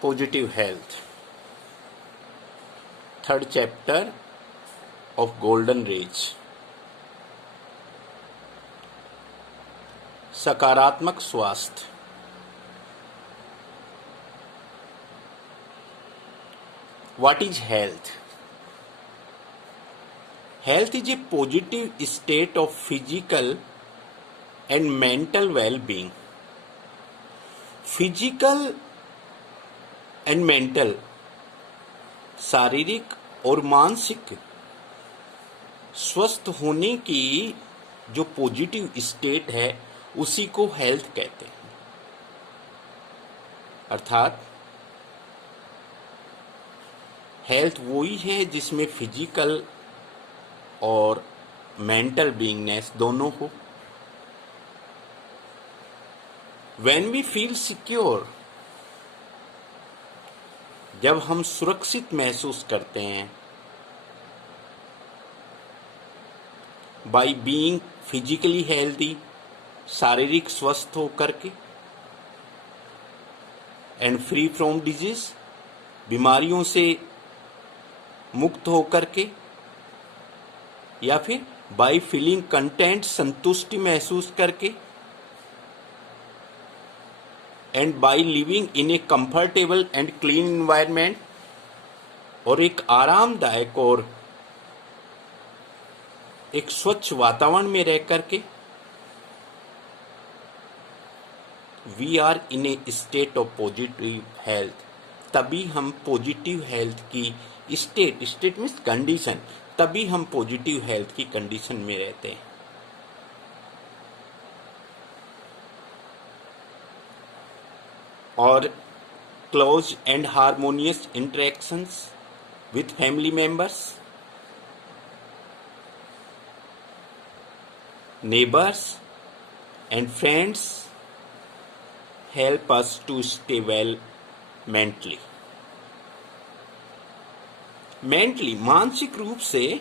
Positive health. Third chapter of Golden Age. सकारात्मक स्वास्थ्य. What is health? Health is a positive state of physical and mental well-being. Physical and mental, शारीरिक और मानसिक स्वस्थ होने की जो पॉजिटिव स्टेट है उसी को हेल्थ कहते हैं. अर्थात हेल्थ वही है जिसमें फिजिकल और मेंटल बीइंगनेस दोनों हो. व्हेन वी फील सिक्योर, जब हम सुरक्षित महसूस करते हैं, बाई बीइंग फिजिकली हेल्दी, शारीरिक स्वस्थ होकर के, एंड फ्री फ्रॉम डिजीज, बीमारियों से मुक्त होकर के, या फिर बाई फीलिंग कंटेंट, संतुष्टि महसूस करके, and by living in A comfortable and clean environment, और एक आरामदायक और एक स्वच्छ वातावरण में रह करके, we are in a state of positive health. तभी हम पॉजिटिव हेल्थ की स्टेट मीन्स कंडीशन, तभी हम पॉजिटिव हेल्थ की कंडीशन में रहते हैं. और close and harmonious interactions with family members, neighbours and friends help us to stay well mentally. मानसिक रूप से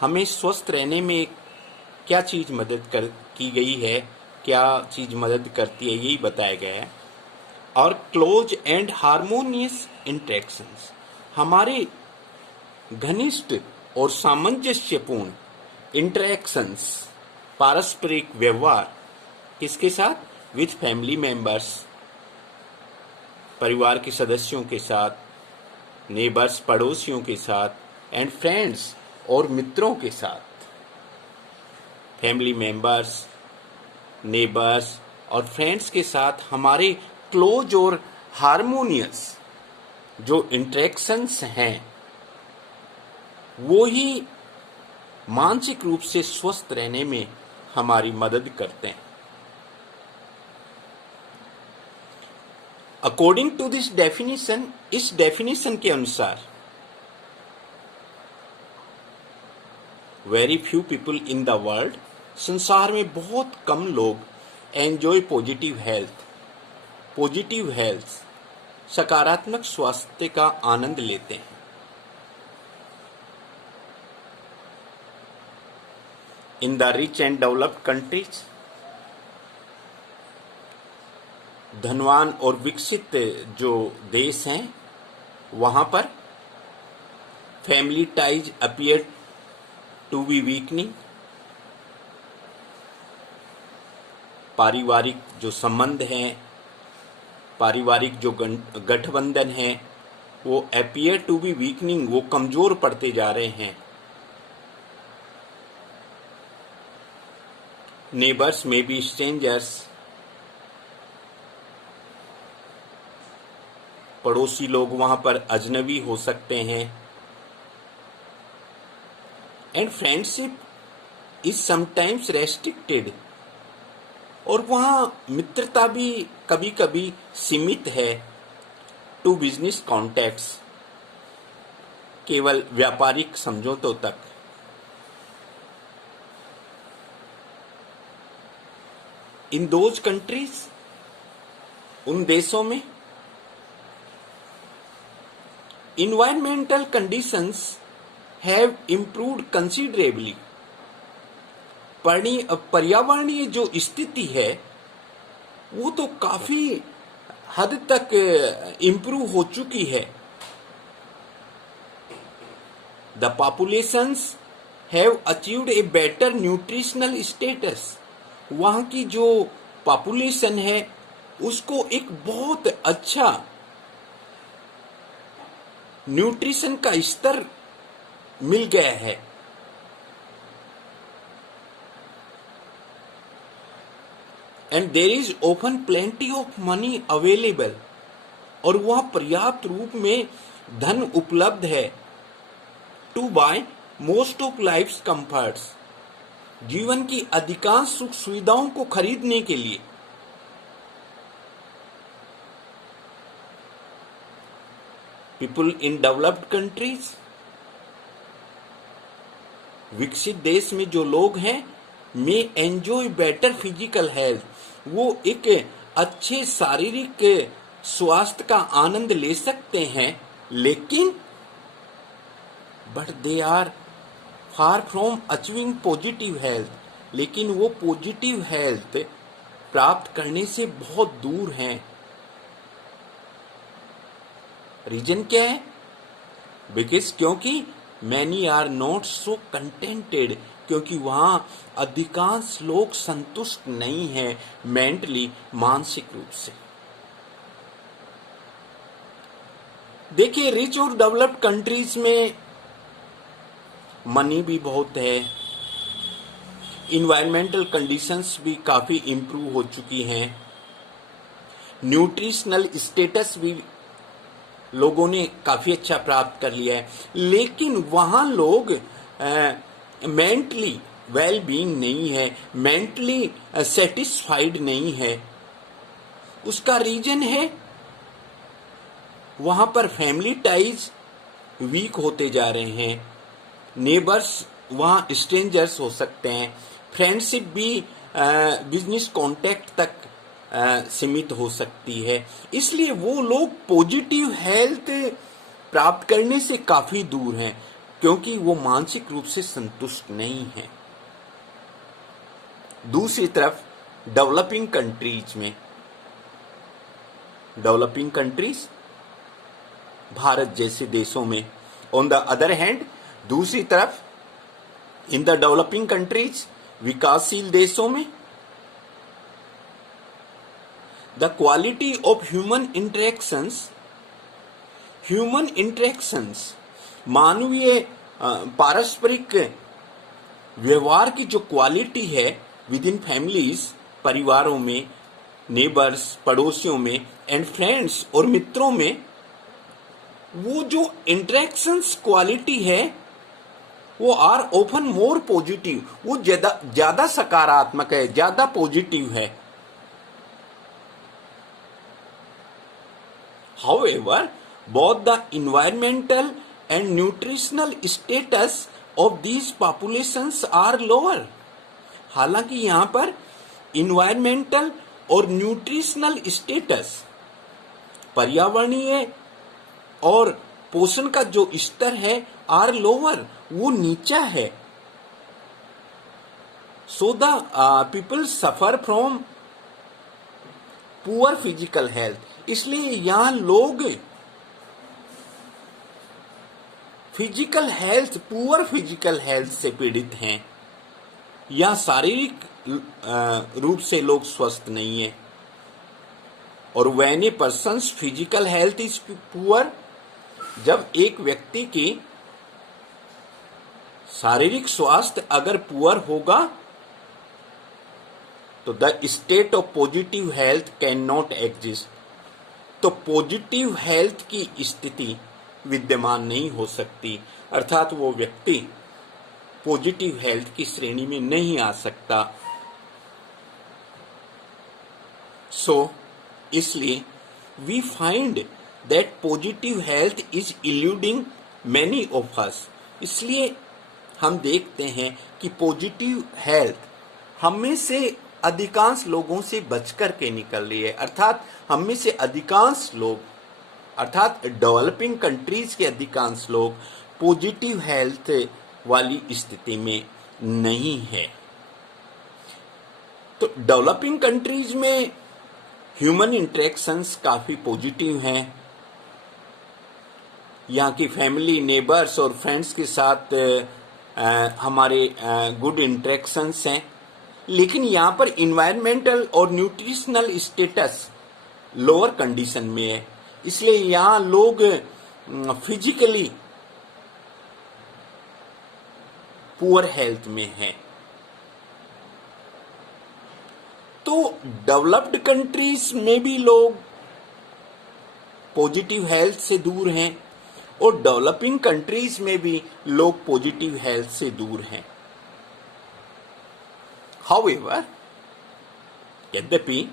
हमें स्वस्थ रहने में क्या चीज मदद की गई है, क्या चीज मदद करती है, यही बताया गया है. और क्लोज एंड हार्मोनियस इंटरेक्शंस, हमारे घनिष्ठ और सामंजस्यपूर्ण इंटरेक्शंस, पारस्परिक व्यवहार किसके साथ? विथ फैमिली मेंबर्स, परिवार के सदस्यों के साथ, नेबर्स, पड़ोसियों के साथ, एंड फ्रेंड्स और मित्रों के साथ. फैमिली मेंबर्स, नेबर्स और फ्रेंड्स के साथ हमारे क्लोज और हार्मोनियस जो इंटरेक्शंस हैं वो ही मानसिक रूप से स्वस्थ रहने में हमारी मदद करते हैं. अकॉर्डिंग टू दिस डेफिनेशन, इस डेफिनेशन के अनुसार, very few people in the world, संसार में बहुत कम लोग enjoy positive health. Positive health, सकारात्मक स्वास्थ्य का आनंद लेते हैं. In the rich and developed countries, धनवान और विकसित जो देश हैं वहां पर family ties appear to be weakening. पारिवारिक जो संबंध हैं, पारिवारिक जो गठबंधन हैं वो अपीयर टू बी वीकनिंग, वो कमजोर पड़ते जा रहे हैं. नेबर्स में बी स्ट्रेंजर्स, पड़ोसी लोग वहां पर अजनबी हो सकते हैं. And friendship is sometimes restricted, और वहां मित्रता भी कभी कभी सीमित है टू बिजनेस कॉन्टैक्ट्स, केवल व्यापारिक समझौतों तक. इन दोज कंट्रीज, उन देशों में environmental conditions have improved considerably. पर्यावरणीय जो स्थिति है वो तो काफी हद तक इम्प्रूव हो चुकी है। The populations have achieved a better nutritional status. वहाँ की जो पॉपुलेशन है उसको एक बहुत अच्छा न्यूट्रिशन का स्तर मिल गया है। And there is open plenty of money available. और वह पर्याप्त रूप में धन उपलब्ध है to buy most of life comforts. जीवन की अधिकांश सुख सुविधाओं को खरीदने के लिए। पीपुल इन डेवलप्ड कंट्रीज, विकसित देश में जो लोग हैं, मे एंजॉय बेटर फिजिकल हेल्थ। वो एक अच्छे शारीरिक स्वास्थ्य का आनंद ले सकते हैं, लेकिन but they are far from achieving positive health. लेकिन वो पॉजिटिव हेल्थ प्राप्त करने से बहुत दूर हैं। रीजन क्या है? बिकॉज क्योंकि many are not so contented. क्योंकि वहां अधिकांश लोग संतुष्ट नहीं हैं मेंटली, मानसिक रूप से। देखिए, रिच और डेवलप्ड कंट्रीज में मनी भी बहुत है, इन्वायरमेंटल कंडीशंस भी काफी इंप्रूव हो चुकी हैं, न्यूट्रिशनल स्टेटस भी लोगों ने काफी अच्छा प्राप्त कर लिया है। लेकिन वहां लोग मेंटली वेल बीइंग नहीं है, मेंटली सेटिस्फाइड नहीं है। उसका रीजन है वहां पर फैमिली टाइज वीक होते जा रहे हैं, नेबर्स वहां स्ट्रेंजर्स हो सकते हैं, फ्रेंडशिप भी बिजनेस कॉन्टेक्ट तक सीमित हो सकती है। इसलिए वो लोग पॉजिटिव हेल्थ प्राप्त करने से काफी दूर हैं, क्योंकि वो मानसिक रूप से संतुष्ट नहीं हैं। दूसरी तरफ डेवलपिंग कंट्रीज भारत जैसे देशों में, ऑन द अदर हैंड, दूसरी तरफ इन द डेवलपिंग कंट्रीज, विकासशील देशों में, the quality of human interactions, मानवीय पारस्परिक व्यवहार की जो क्वालिटी है विद इन फैमिलीज, परिवारों में, नेबर्स, पड़ोसियों में, एंड फ्रेंड्स और मित्रों में, वो जो इंटरेक्शंस क्वालिटी है वो आर ऑफन मोर पॉजिटिव। वो ज्यादा सकारात्मक है, ज्यादा पॉजिटिव है। However, both the environmental and nutritional status of these populations are lower. हालांकि यहां पर environmental और न्यूट्रिशनल स्टेटस, पर्यावरणीय और पोषण का जो स्तर है, आर लोअर, वो नीचा है। So the people suffer from poor physical health. इसलिए यहां लोग पुअर फिजिकल हेल्थ से पीड़ित हैं, या शारीरिक रूप से लोग स्वस्थ नहीं है। और when A persons physical health is poor, जब एक व्यक्ति की शारीरिक स्वास्थ्य अगर पुअर होगा, तो the state of positive health can not exist. तो पॉजिटिव हेल्थ की स्थिति विद्यमान नहीं हो सकती, अर्थात वो व्यक्ति पॉजिटिव हेल्थ की श्रेणी में नहीं आ सकता। सो इसलिए we find that positive health is eluding many of us. इसलिए हम देखते हैं कि पॉजिटिव हेल्थ हम में से अधिकांश लोगों से बचकर के निकल रही है। अर्थात हम में से अधिकांश लोग, अर्थात डेवलपिंग कंट्रीज के अधिकांश लोग पॉजिटिव हेल्थ वाली स्थिति में नहीं है। तो डेवलपिंग कंट्रीज में ह्यूमन इंटरेक्शंस काफ़ी पॉजिटिव हैं। यहाँ की फैमिली, नेबर्स और फ्रेंड्स के साथ हमारे गुड इंटरेक्शंस हैं। लेकिन यहाँ पर इन्वायरमेंटल और न्यूट्रिशनल स्टेटस लोअर कंडीशन में है, इसलिए यहाँ लोग फिजिकली पुअर हेल्थ में हैं। तो डेवलप्ड कंट्रीज में भी लोग पॉजिटिव हेल्थ से दूर हैं और डेवलपिंग कंट्रीज में भी लोग पॉजिटिव हेल्थ से दूर हैं। हाउएवर, यद्यपि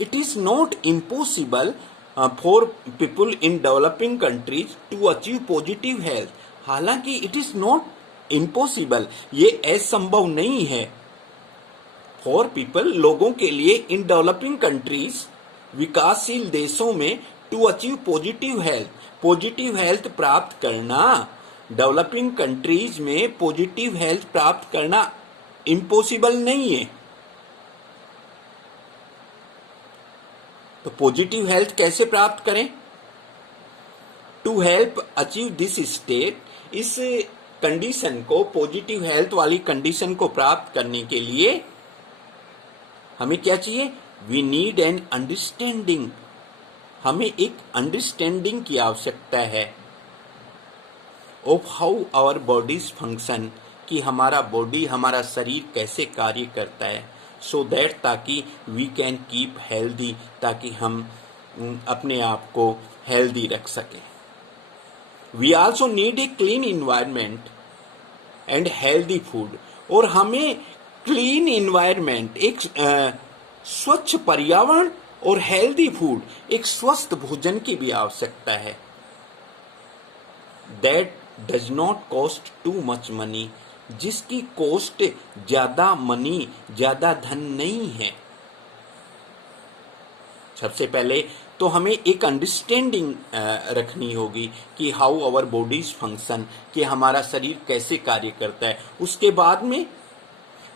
it is not impossible for people in developing countries to achieve positive health. हालांकि इट इज नॉट इम्पॉसिबल, ये असंभव नहीं है फॉर पीपल, लोगों के लिए, इन डेवलपिंग कंट्रीज, विकासशील देशों में, to achieve positive health, positive health प्राप्त करना। डेवलपिंग कंट्रीज में पॉजिटिव हेल्थ प्राप्त करना इम्पॉसिबल नहीं है। तो पॉजिटिव हेल्थ कैसे प्राप्त करें? To help achieve this state, इस कंडीशन को, पॉजिटिव हेल्थ वाली कंडीशन को प्राप्त करने के लिए हमें क्या चाहिए? वी नीड एन अंडरस्टैंडिंग, हमें एक अंडरस्टैंडिंग की आवश्यकता है of how our bodies function, कि हमारा बॉडी, हमारा शरीर कैसे कार्य करता है, सो दैट, ताकि वी कैन कीप हेल्दी, ताकि हम अपने आप को हेल्दी रख सकें। We also need a clean environment and healthy food, और हमें क्लीन इन्वायरमेंट, एक स्वच्छ पर्यावरण और हेल्दी फूड, एक स्वस्थ भोजन की भी आवश्यकता है। That does not cost too much money, जिसकी कॉस्ट ज्यादा मनी, ज्यादा धन नहीं है। सबसे पहले तो हमें एक अंडरस्टैंडिंग रखनी होगी कि हाउ आवर बॉडीज फंक्शन, कि हमारा शरीर कैसे कार्य करता है। उसके बाद में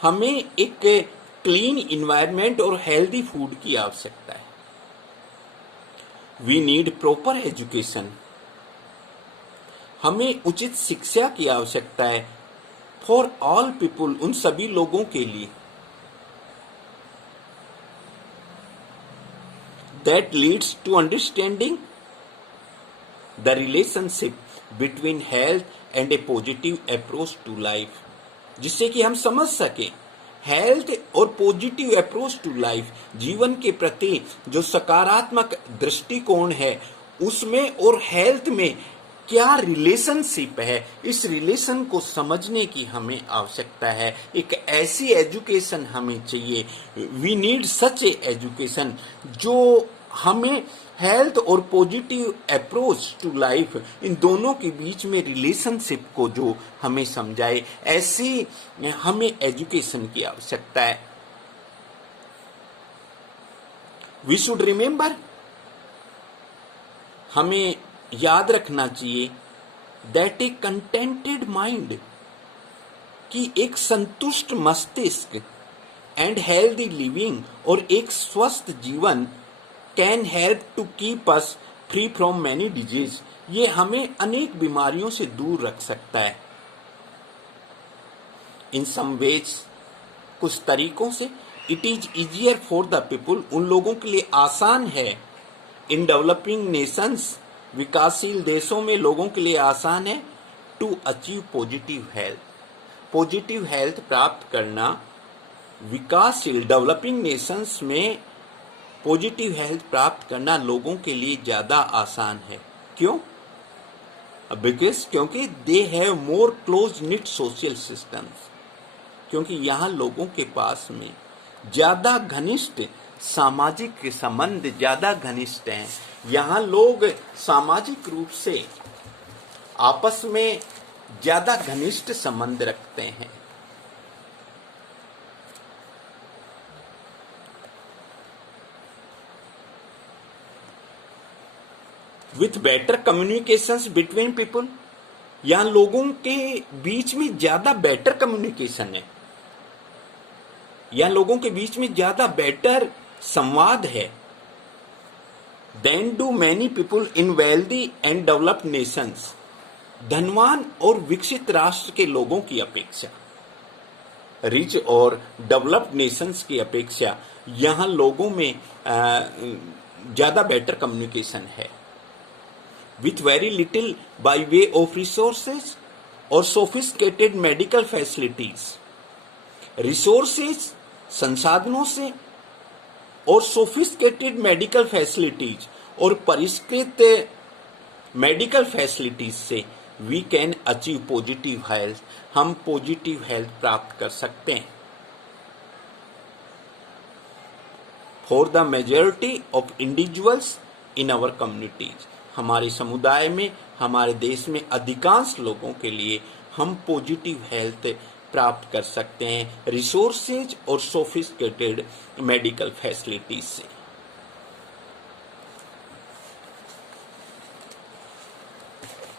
हमें एक क्लीन इन्वायरमेंट और हेल्दी फूड की आवश्यकता है। वी नीड प्रॉपर एजुकेशन, हमें उचित शिक्षा की आवश्यकता है। फॉर ऑल पीपुल, उन सभी लोगों के लिए। That leads to understanding the relationship between health and a positive approach to life, जिससे कि हम समझ सकें हेल्थ और पॉजिटिव अप्रोच टू लाइफ, जीवन के प्रति जो सकारात्मक दृष्टिकोण है उसमें और हेल्थ में क्या रिलेशनशिप है। इस रिलेशन को समझने की हमें आवश्यकता है। एक ऐसी एजुकेशन हमें चाहिए। We need such a education जो हमें हेल्थ और पॉजिटिव अप्रोच टू लाइफ, इन दोनों के बीच में रिलेशनशिप को जो हमें समझाए, ऐसी हमें एजुकेशन की आवश्यकता है। वी शुड रिमेंबर, हमें याद रखना चाहिए दैट ए कंटेंटेड माइंड, कि एक संतुष्ट मस्तिष्क, एंड हेल्दी लिविंग, और एक स्वस्थ जीवन, can help to keep us free from many disease, ये हमें अनेक बीमारियों से दूर रख सकता है। इन सम वेज, कुछ तरीकों से, it is easier for the people, उन लोगों के लिए आसान है। इन डेवलपिंग नेशंस, विकासशील देशों में लोगों के लिए आसान है। To achieve positive health, positive health प्राप्त करना विकासशील डेवलपिंग नेशंस में पॉजिटिव हेल्थ प्राप्त करना लोगों के लिए ज्यादा आसान है। क्यों? बिकॉज, क्योंकि they have more close knit social systems, क्योंकि यहाँ लोगों के पास में ज्यादा घनिष्ठ सामाजिक संबंध ज्यादा घनिष्ठ हैं। यहाँ लोग सामाजिक रूप से आपस में ज्यादा घनिष्ठ संबंध रखते हैं। With better communications between people, यहाँ लोगों के बीच में ज्यादा बेटर कम्युनिकेशन है, यहाँ लोगों के बीच में ज्यादा बेटर संवाद है। Than do many people in wealthy and developed nations. धनवान और विकसित राष्ट्र के लोगों की अपेक्षा, रिच और डेवलप्ड नेशंस की अपेक्षा यहाँ लोगों में ज़्यादा बेटर कम्युनिकेशन है, with very little by way of resources और सोफिस्टिकेटेड मेडिकल फैसिलिटीज। रिसोर्सेज संसाधनों से और सोफिस्टिकेटेड मेडिकल फैसिलिटीज और परिष्कृत मेडिकल फैसिलिटीज से we can achieve positive health. हम पॉजिटिव हेल्थ प्राप्त कर सकते हैं। For the majority of individuals in our communities, हमारे समुदाय में, हमारे देश में अधिकांश लोगों के लिए हम पॉजिटिव हेल्थ प्राप्त कर सकते हैं रिसोर्सेज और सोफिस्टिकेटेड मेडिकल फैसिलिटीज से।